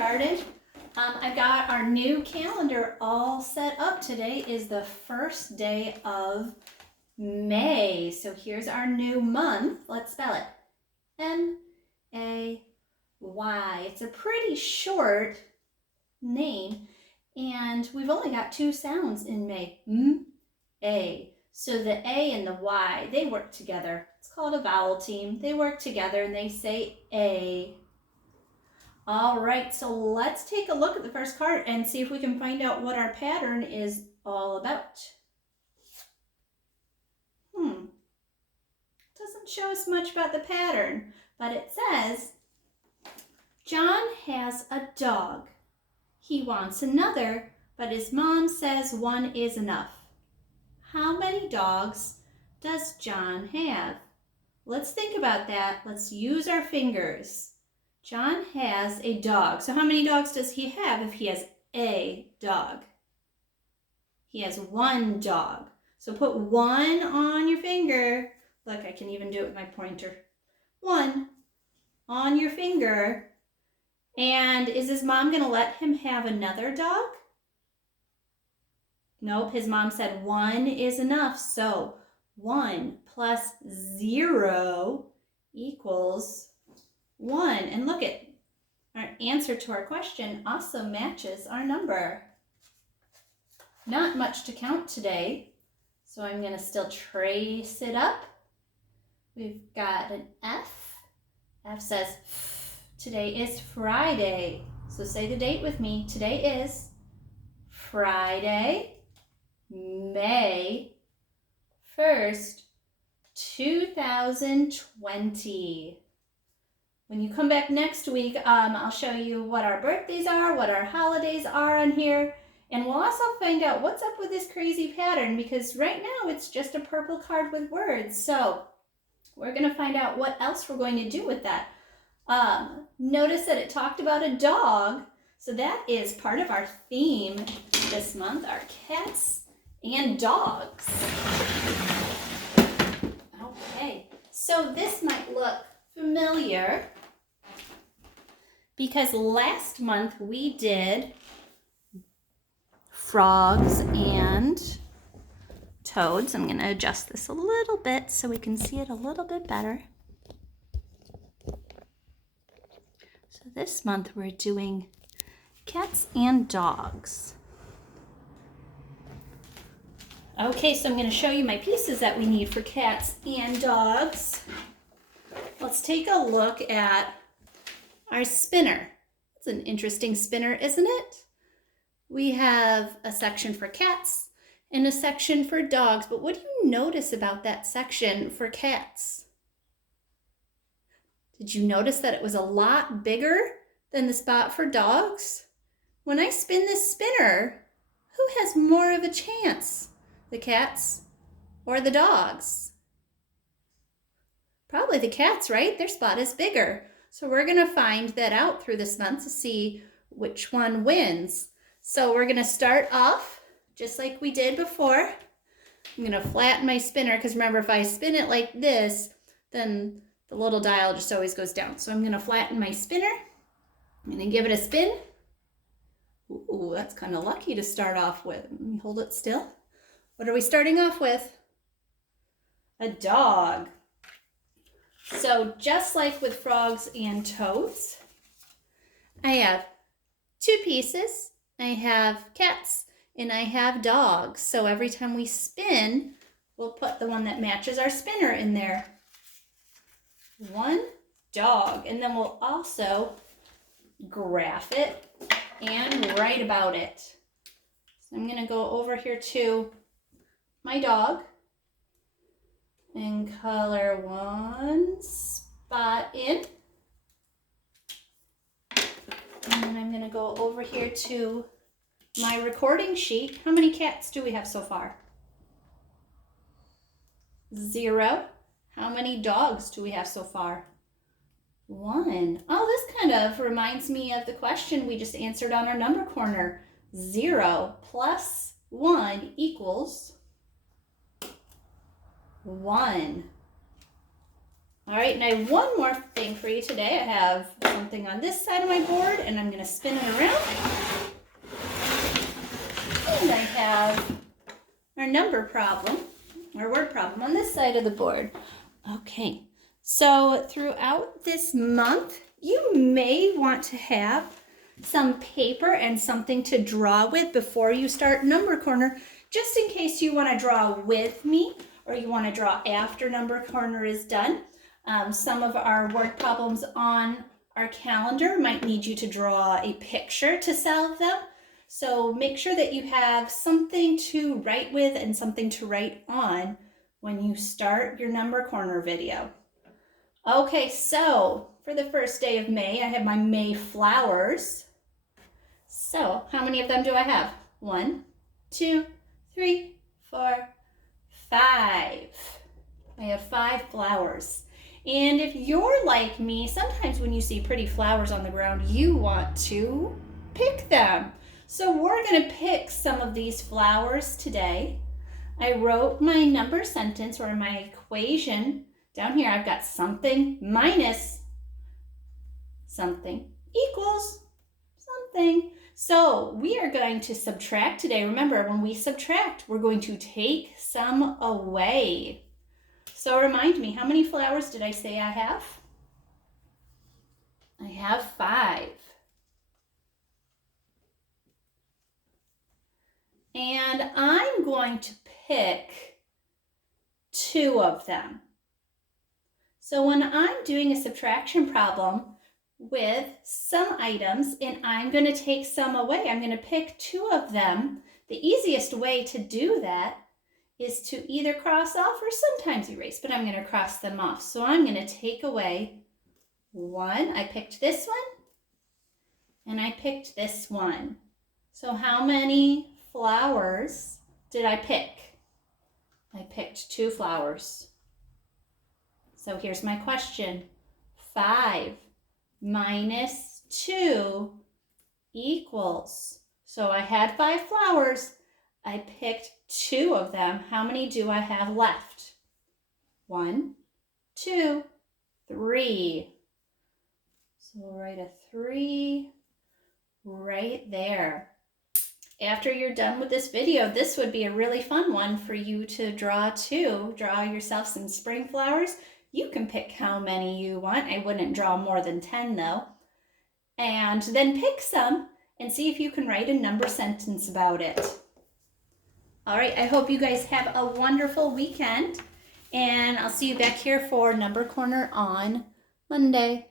kindergarten. I've got our new calendar all set up. Today is the first day of May. So here's our new month. Let's spell it. M-A-Y. It's a pretty short name, and we've only got two sounds in May. M-A. So the A and the Y, they work together. It's called a vowel team. They work together and they say A. All right, so let's take a look at the first card and see if we can find out what our pattern is all about. Doesn't show us much about the pattern, but it says, John has a dog. He wants another, but his mom says one is enough. How many dogs does John have? Let's think about that. Let's use our fingers. John has a dog. So how many dogs does he have if he has a dog? He has one dog. So put one on your finger. Look, I can even do it with my pointer. One on your finger. And is his mom going to let him have another dog? Nope, his mom said one is enough. So 1 plus 0 equals 1. And look at our answer to our question also matches our number. Not much to count today, so I'm going to still trace it up. We've got an F. F says today is Friday. So say the date with me. Today is Friday, May 1st, 2020. When you come back next week, I'll show you what our birthdays are, what our holidays are on here, and we'll also find out what's up with this crazy pattern, because right now it's just a purple card with words. So we're going to find out what else we're going to do with that. Notice that it talked about a dog, so that is part of our theme this month, our cats and dogs. Okay, so this might look familiar because last month we did frogs and toads. I'm going to adjust this a little bit so we can see it a little bit better. So this month we're doing cats and dogs. Okay, so I'm going to show you my pieces that we need for cats and dogs. Let's take a look at our spinner. It's an interesting spinner, isn't it? We have a section for cats and a section for dogs, but what do you notice about that section for cats? Did you notice that it was a lot bigger than the spot for dogs? When I spin this spinner, who has more of a chance? The cats or the dogs? Probably the cats, right? Their spot is bigger. So we're going to find that out through this month to see which one wins. So we're going to start off just like we did before. I'm going to flatten my spinner because remember, if I spin it like this, then the little dial just always goes down. So I'm going to flatten my spinner. I'm going to give it a spin. Ooh, that's kind of lucky to start off with. Let me hold it still. What are we starting off with? A dog. So just like with frogs and toads, I have two pieces. I have cats and I have dogs. So every time we spin, we'll put the one that matches our spinner in there. One dog. And then we'll also graph it and write about it. So I'm going to go over here to my dog and color one spot in. And then I'm going to go over here to my recording sheet. How many cats do we have so far? 0. How many dogs do we have so far? 1. Oh, this kind of reminds me of the question we just answered on our number corner. 0 plus 1 equals 1. All right, and I have one more thing for you today. I have something on this side of my board, and I'm going to spin it around. And I have our number problem, our word problem on this side of the board. Okay, so throughout this month, you may want to have some paper and something to draw with before you start Number Corner, just in case you want to draw with me or you want to draw after Number Corner is done. Some of our word problems on our calendar might need you to draw a picture to solve them. So make sure that you have something to write with and something to write on when you start your Number Corner video. Okay, so for the first day of May, I have my May flowers. So how many of them do I have? 1, 2, 3, 4, 5. I have 5 flowers. And if you're like me, sometimes when you see pretty flowers on the ground, you want to pick them. So we're going to pick some of these flowers today. I wrote my number sentence or my equation down here. I've got something minus something equals something. So we are going to subtract today. Remember, when we subtract, we're going to take some away. So remind me, how many flowers did I say I have? I have 5. And I'm going to pick 2 of them. So when I'm doing a subtraction problem with some items and I'm going to take some away, I'm going to pick 2 of them. The easiest way to do that is to either cross off or sometimes erase, but I'm going to cross them off. So I'm going to take away 1. I picked this one, and I picked this one. So how many flowers did I pick? I picked 2 flowers. So here's my question. 5 minus 2 equals. So I had 5 flowers. I picked 2 of them. How many do I have left? 1, 2, 3. So we'll write a 3 right there. After you're done with this video, this would be a really fun one for you to draw too. Draw yourself some spring flowers. You can pick how many you want. I wouldn't draw more than 10 though. And then pick some and see if you can write a number sentence about it. All right, I hope you guys have a wonderful weekend, and I'll see you back here for Number Corner on Monday.